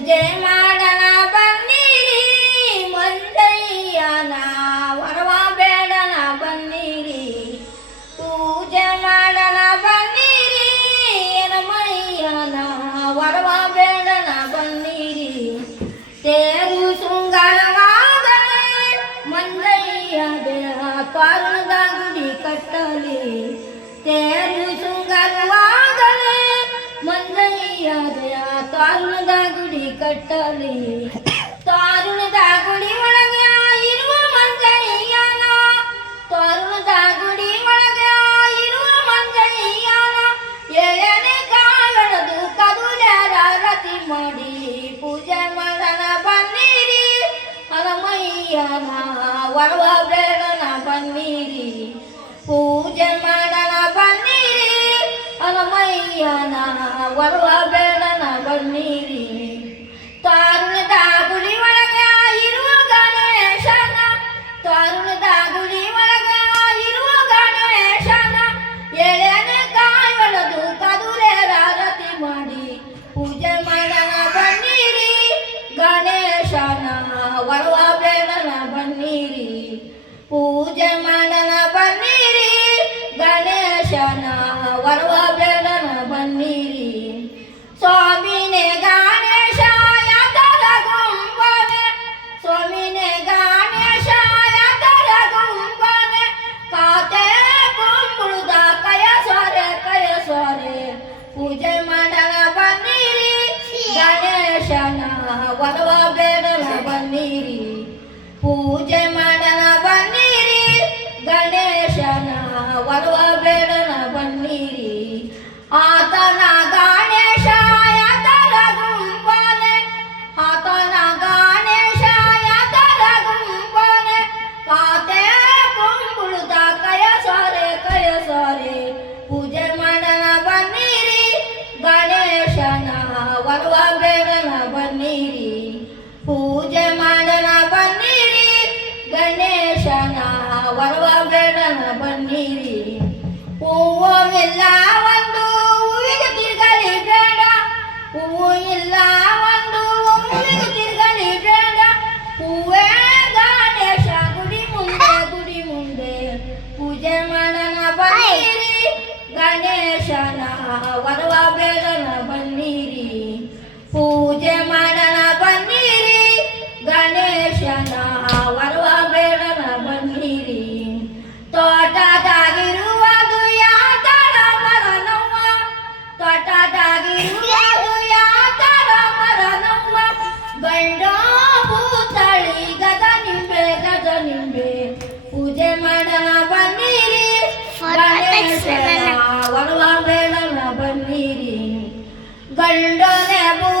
ಪೂಜೆ ಮಾಡನ ಬನ್ನಿರಿ ಮಂಜಯ್ಯನ ವರವ ಬೇಡನ ಬನ್ನಿರಿ ಪೂಜೆ ಮಾಡನ ಬನ್ನಿರಿ ಏನಮಯ್ಯನ ವರವ ಬೇಡನ ಬನ್ನಿರಿ ತೇರು ಶೃಂಗಾರವಾಗಲಿ ಮಂಜಯ್ಯ ಕಾರಣದ ಗುಡಿ ಕಟ್ಟಲಿ ತೇರು ಶೃಂಗಾರವಾಗಲಿ ಮಂಜಯ್ಯ ತಾರುಣದ ಗುಡಿ ಕಟ್ಟಲಿ. ತಾರುಣದ ಗುಡಿ ಒಳಗೆ ಇರುವ ಮಂಜಯ್ಯನ. ತಾರುಣದ ಗುಡಿ ಒಳಗೆ ಇರುವ ಮಂಜಯ್ಯನ. ಏಳನೇ ಕಾರಣದು ಕದುಲರ ರತಿ ಮಾಡಿ. ಪೂಜೆ ಮಾಡನ ಬನ್ನಿರಿ. ಅರಮಯ್ಯನ ವರವ ಬೇಡನ ಬನ್ನಿರಿ. ಪೂಜೆ ಮಾಡನ ಬನ್ನಿರಿ. ಅರಮಯ್ಯನ ವರವ दर्शन गर्व जलन बंदिरी स्वामीने गणेशायात रघुंबने स्वामीने गणेशायात रघुंबने काते कुंबळुदा कय स्वरे कय स्वरे। पूजे मंडळ बंदिरी गणेशन गर्व जलन बंदिरी पूजे मंडळ nakakawag ah, പണ്ടോ